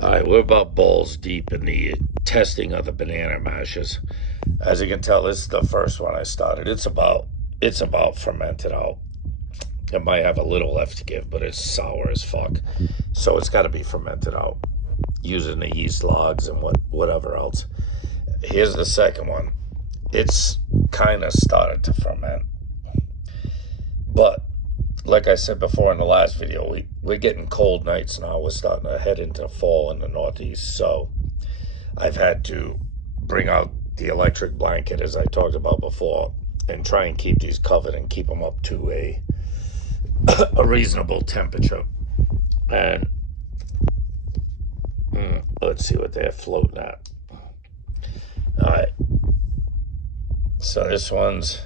All right, we're about balls deep in the testing of the banana mashes. As you can tell, this is the first one I started. It's about fermented out. It might have a little left to give, but it's sour as fuck. So it's got to be fermented out using the yeast logs and whatever else. Here's the second one. It's kind of started to ferment, but like I said before in the last video, we're getting cold nights now. We're starting to head into fall in the Northeast. So I've had to bring out the electric blanket, as I talked about before, and try and keep these covered and keep them up to a reasonable temperature. And let's see what they're floating at. All right. So this one's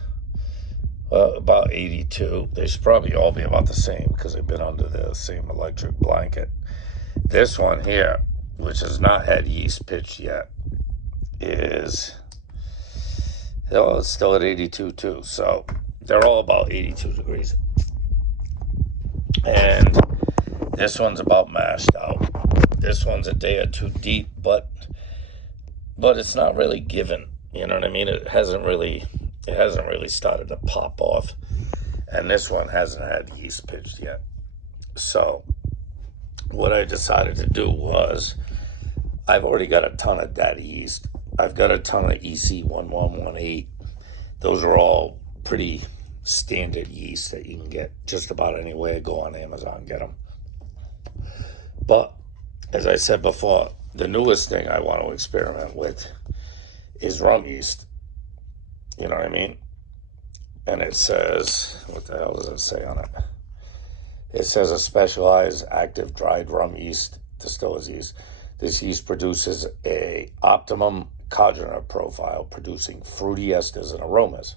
about 82. They should probably all be about the same because they've been under the same electric blanket. This one here, which has not had yeast pitched yet, is, it's still at 82 too. So they're all about 82 degrees. And this one's about mashed out. This one's a day or two deep, but it's not really given. You know what I mean? It hasn't really started to pop off. And this one hasn't had yeast pitched yet. So what I decided to do was, I've already got a ton of daddy yeast. I've got a ton of EC1118. Those are all pretty standard yeast that you can get just about anywhere. Go on Amazon, get them. But as I said before, the newest thing I want to experiment with is rum yeast. You know what I mean? And it says, what the hell does it say on it? It says a specialized active dried rum yeast, distiller's yeast. This yeast produces a optimum congener profile, producing fruity esters and aromas,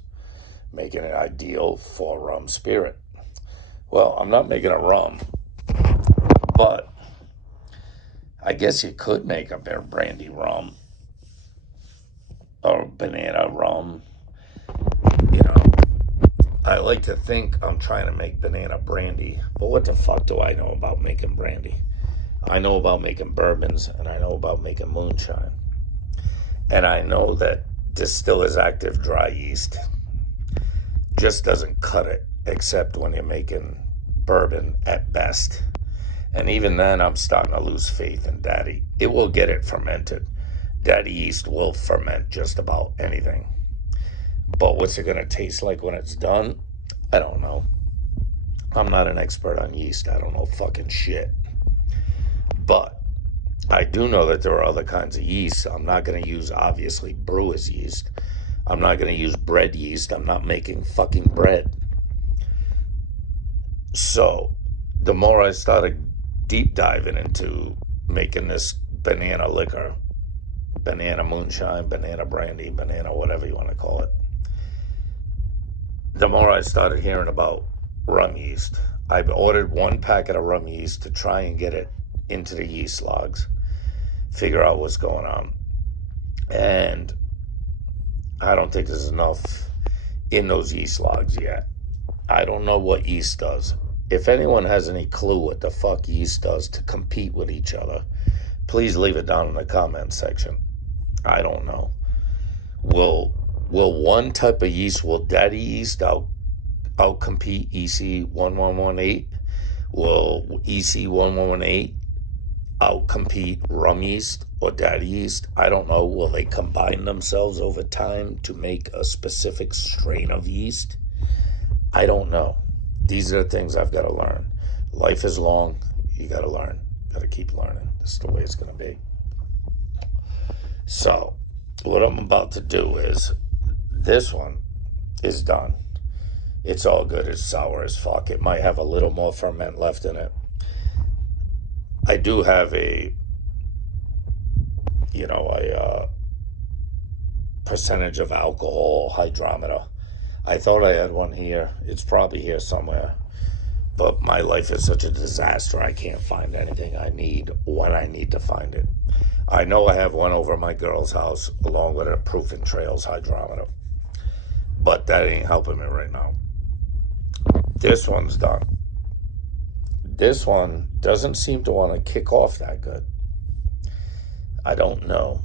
making it ideal for rum spirit. Well, I'm not making a rum, but I guess you could make a bear brandy rum or banana rum. You know, I like to think I'm trying to make banana brandy, but what the fuck do I know about making brandy? I know about making bourbons, and I know about making moonshine. And I know that distiller's active dry yeast just doesn't cut it, except when you're making bourbon at best. And even then, I'm starting to lose faith in daddy. It will get it fermented. Daddy yeast will ferment just about anything. But what's it going to taste like when it's done? I don't know. I'm not an expert on yeast. I don't know fucking shit. But I do know that there are other kinds of yeast. I'm not going to use, obviously, brewer's yeast. I'm not going to use bread yeast. I'm not making fucking bread. So the more I started deep diving into making this banana liquor, banana moonshine, banana brandy, banana whatever you want to call it, the more I started hearing about rum yeast. I've ordered 1 packet of rum yeast to try and get it into the yeast logs, figure out what's going on. And I don't think there's enough in those yeast logs yet. I don't know what yeast does. If anyone has any clue what the fuck yeast does to compete with each other, please leave it down in the comment section. I don't know. Will one type of yeast, will daddy yeast outcompete EC1118? Will EC1118 outcompete rum yeast or daddy yeast? I don't know. Will they combine themselves over time to make a specific strain of yeast? I don't know. These are the things I've got to learn. Life is long. You got to learn. Got to keep learning. This is the way it's going to be. So what I'm about to do is, this one is done. It's all good. It's sour as fuck. It might have a little more ferment left in it. I do have a percentage of alcohol hydrometer. I thought I had one here. It's probably here somewhere. But my life is such a disaster, I can't find anything I need when I need to find it. I know I have one over at my girl's house, along with a Proof and Trails hydrometer. But that ain't helping me right now. This one's done. This one doesn't seem to want to kick off that good. I don't know.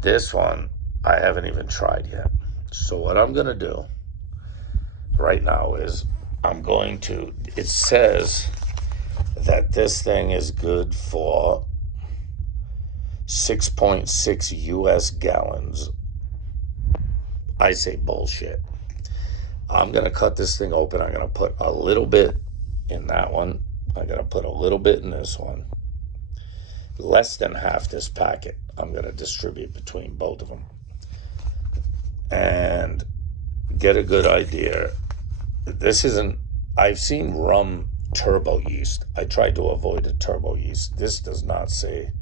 This one, I haven't even tried yet. So what I'm going to do right now is it says that this thing is good for 6.6 US gallons. I say bullshit. I'm going to cut this thing open. I'm going to put a little bit in that one. I'm going to put a little bit in this one. Less than half this packet I'm going to distribute between both of them. And get a good idea. I've seen rum turbo yeast. I tried to avoid the turbo yeast. This does not say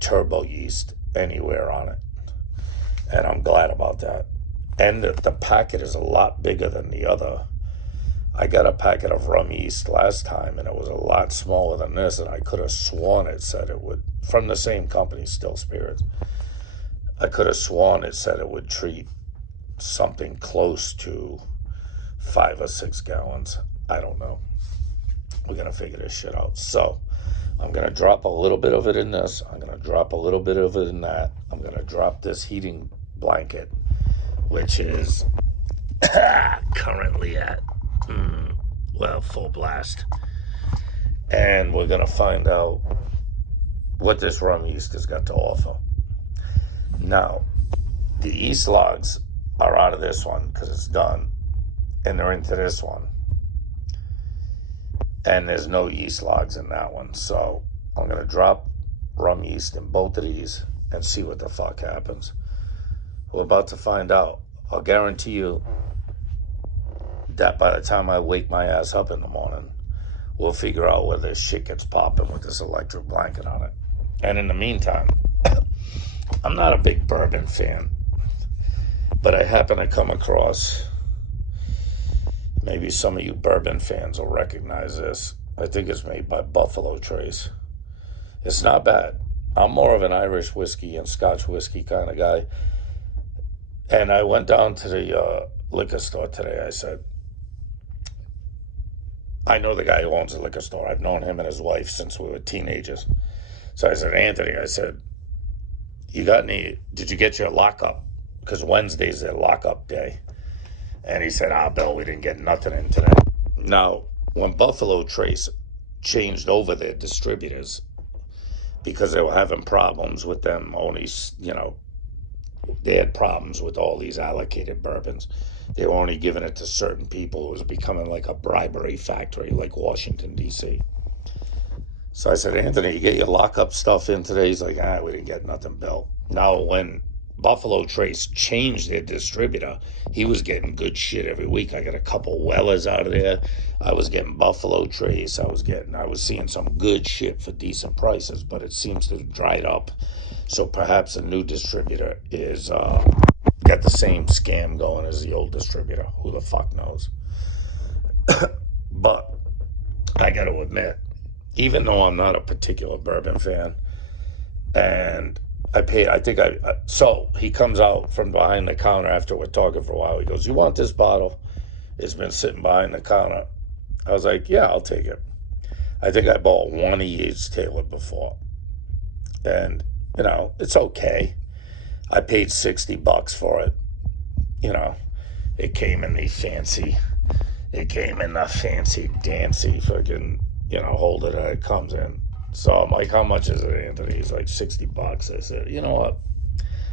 turbo yeast anywhere on it. And I'm glad about that. And the packet is a lot bigger than the other. I got a packet of rum yeast last time, and it was a lot smaller than this, and I could have sworn it said it would, from the same company, Still Spirits, I could have sworn it said it would treat something close to 5 or 6 gallons. I don't know. We're going to figure this shit out. So I'm going to drop a little bit of it in this. I'm going to drop a little bit of it in that. I'm going to drop this heating blanket, which is currently at, full blast. And we're going to find out what this rum yeast has got to offer. Now, the yeast logs are out of this one because it's done, and they're into this one. And there's no yeast logs in that one. So I'm going to drop rum yeast in both of these and see what the fuck happens. We're about to find out. I'll guarantee you that by the time I wake my ass up in the morning, we'll figure out whether this shit gets popping with this electric blanket on it. And in the meantime, I'm not a big bourbon fan, but I happen to come across, maybe some of you bourbon fans will recognize this. I think it's made by Buffalo Trace. It's not bad. I'm more of an Irish whiskey and Scotch whiskey kind of guy. And I went down to the liquor store today. I said, I know the guy who owns the liquor store. I've known him and his wife since we were teenagers. So I said, Anthony, I said, did you get your lockup? Because Wednesday's their lockup day. And he said, Bill, we didn't get nothing in today. Now, when Buffalo Trace changed over their distributors, because they were having problems with them only, they had problems with all these allocated bourbons. They were only giving it to certain people. It was becoming like a bribery factory, like Washington, D.C. So I said, Anthony, you get your lockup stuff in today? He's like, we didn't get nothing, Bill. Now, when Buffalo Trace changed their distributor, he was getting good shit every week. I got a couple Wellers out of there. I was getting Buffalo Trace. I was seeing some good shit for decent prices, but it seems to have dried up. So perhaps a new distributor is got the same scam going as the old distributor. Who the fuck knows? But I got to admit, even though I'm not a particular bourbon fan, and so he comes out from behind the counter after we're talking for a while. He goes, you want this bottle? It's been sitting behind the counter. I was like, yeah, I'll take it. I think I bought one of Yates Taylor before. And, it's okay. I paid $60 for it. It came in the fancy dancy fucking, holder that it comes in. So I'm like, how much is it, Anthony? He's like, $60. I said, you know what?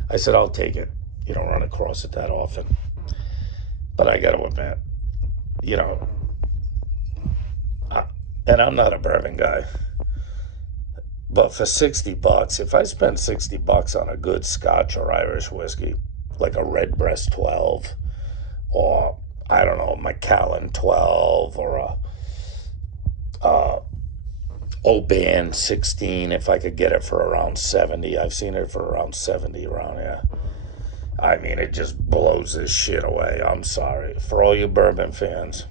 I said, I'll take it. You don't run across it that often. But I got to admit, and I'm not a bourbon guy, but for $60, if I spend $60 on a good Scotch or Irish whiskey, like a Redbreast 12, or, I don't know, Macallan 12, or a Oban 16, if I could get it for around 70. I've seen it for around 70 around here. I mean, it just blows this shit away. I'm sorry. For all you bourbon fans,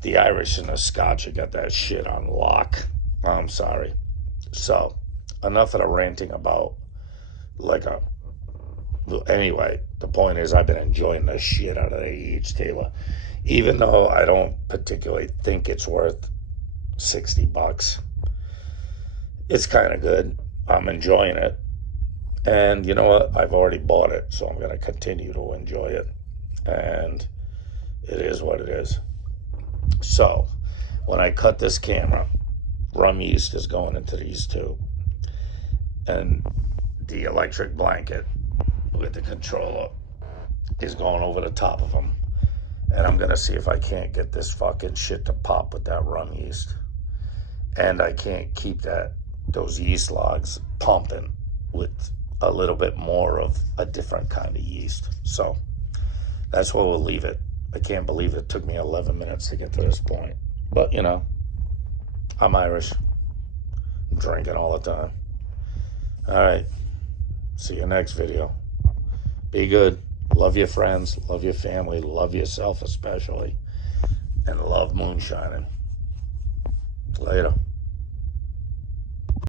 the Irish and the Scotch have got that shit on lock. I'm sorry. So, enough of the ranting about anyway, the point is I've been enjoying the shit out of the E.H. Taylor. Even though I don't particularly think it's worth $60. It's kind of good. I'm enjoying it. And you know what? I've already bought it, so I'm going to continue to enjoy it. And it is what it is. So, when I cut this camera, rum yeast is going into these two. And the electric blanket with the controller is going over the top of them. And I'm going to see if I can't get this fucking shit to pop with that rum yeast. And I can't keep those yeast logs pumping with a little bit more of a different kind of yeast. So that's where we'll leave it. I can't believe it took me 11 minutes to get to this point. But, you know, I'm Irish. I'm drinking all the time. All right. See you next video. Be good. Love your friends. Love your family. Love yourself especially. And love moonshining. Later.